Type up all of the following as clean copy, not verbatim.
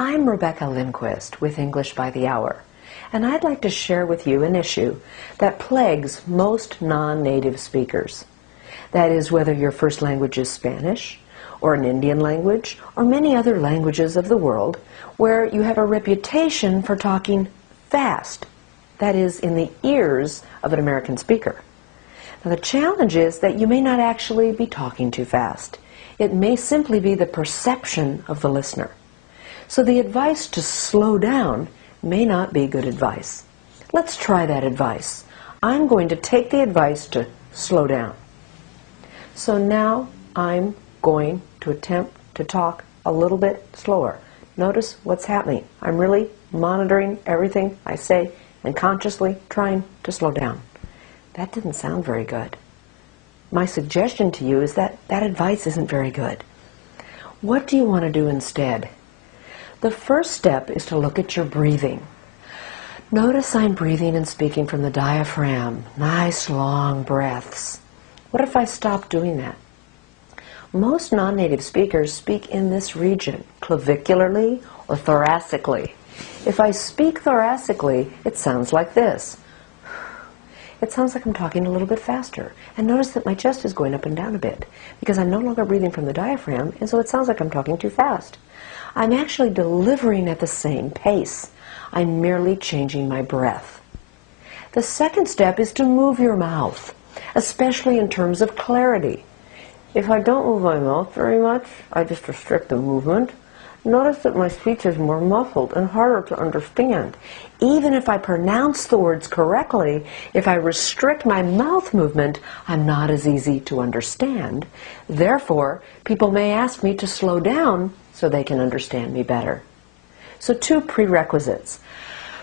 I'm Rebecca Lindquist with English by the Hour, and I'd like to share with you an issue that plagues most non-native speakers. That is, whether your first language is Spanish, or an Indian language, or many other languages of the world, where you have a reputation for talking fast. That is, in the ears of an American speaker. Now, the challenge is that you may not actually be talking too fast. It may simply be the perception of the listener. So the advice to slow down may not be good advice. Let's try that advice. I'm going to take the advice to slow down. So now I'm going to attempt to talk a little bit slower. Notice what's happening. I'm really monitoring everything I say and consciously trying to slow down. That didn't sound very good. My suggestion to you is that that advice isn't very good. What do you want to do instead? The first step is to look at your breathing. Notice I'm breathing and speaking from the diaphragm. Nice long breaths. What if I stop doing that? Most non-native speakers speak in this region, clavicularly or thoracically. If I speak thoracically, it sounds like this. It sounds like I'm talking a little bit faster. And notice that my chest is going up and down a bit because I'm no longer breathing from the diaphragm, and so it sounds like I'm talking too fast. I'm actually delivering at the same pace. I'm merely changing my breath. The second step is to move your mouth, especially in terms of clarity. If I don't move my mouth very much, I just restrict the movement. Notice that my speech is more muffled and harder to understand. Even if I pronounce the words correctly, if I restrict my mouth movement, I'm not as easy to understand. Therefore, people may ask me to slow down so they can understand me better. So 2 prerequisites: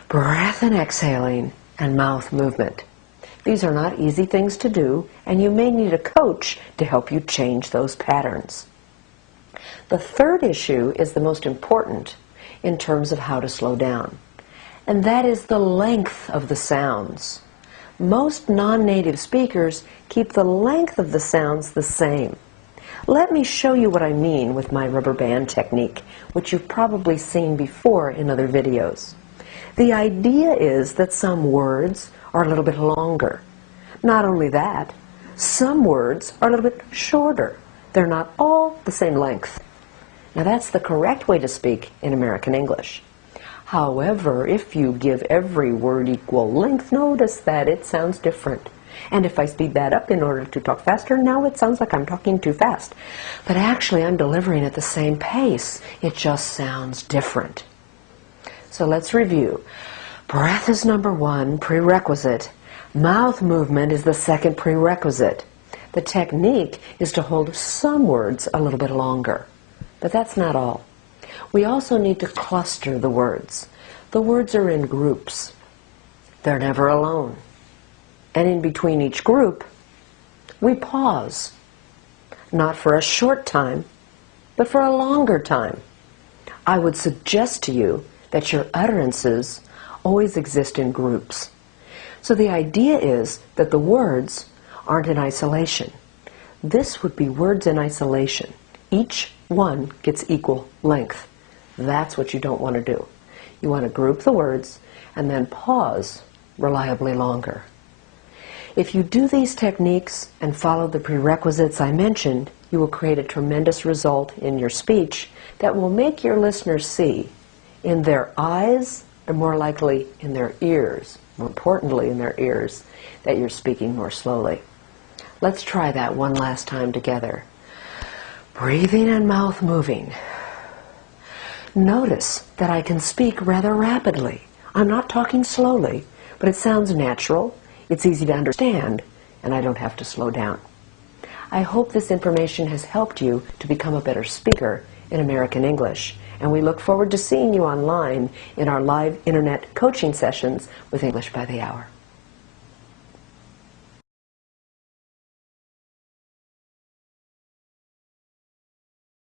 breath and exhaling and mouth movement. These are not easy things to do, and you may need a coach to help you change those patterns. The third issue is the most important in terms of how to slow down, and that is the length of the sounds. Most non-native speakers keep the length of the sounds the same. Let me show you what I mean with my rubber band technique, which you've probably seen before in other videos. The idea is that some words are a little bit longer. Not only that, some words are a little bit shorter. They're not all the same length. Now that's the correct way to speak in American English. However, if you give every word equal length, notice that it sounds different. And if I speed that up in order to talk faster, now it sounds like I'm talking too fast. But actually I'm delivering at the same pace. It just sounds different. So let's review. Breath is number 1 prerequisite. Mouth movement is the second prerequisite. The technique is to hold some words a little bit longer. But that's not all. We also need to cluster the words. The words are in groups. They're never alone. And in between each group, we pause. Not for a short time, but for a longer time. I would suggest to you that your utterances always exist in groups. So the idea is that the words aren't in isolation. This would be words in isolation. Each one gets equal length. That's what you don't want to do. You want to group the words and then pause reliably longer. If you do these techniques and follow the prerequisites I mentioned, you will create a tremendous result in your speech that will make your listeners see in their eyes, or more likely in their ears, more importantly in their ears, that you're speaking more slowly. Let's try that one last time together. Breathing and mouth moving. Notice that I can speak rather rapidly. I'm not talking slowly, but it sounds natural, it's easy to understand, and I don't have to slow down. I hope this information has helped you to become a better speaker in American English, and we look forward to seeing you online in our live internet coaching sessions with English by the Hour.